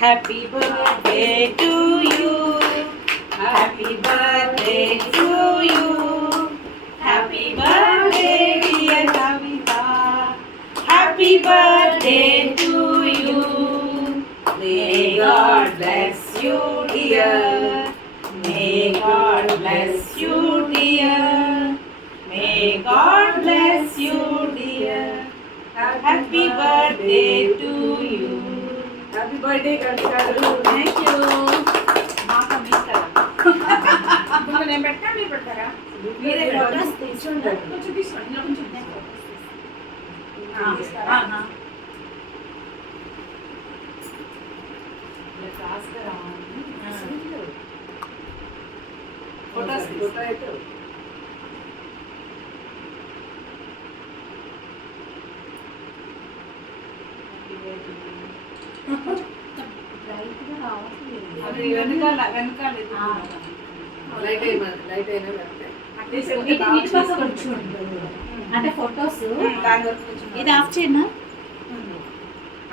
Happy birthday to you, happy birthday to you, happy birthday dear Kavitha, happy birthday to you. May God bless you dear, may God bless you dear, may God bless you dear, happy birthday to you. Happy birthday Kavitha garu. Thank you. మాకు మీస్తారా? నేను పెట్టా, మీరు పెడతారా? మీరే ఫోటోస్ తీసుకోండి, కొంచెం తీసుకోండి, కొంచెం ఫోటోస్ ఫోటో అయితే వెనకాల వెనకాల లైట్ అయినా అంటే ఫొటోస్ ఇది ఆఫ్ చేయనా?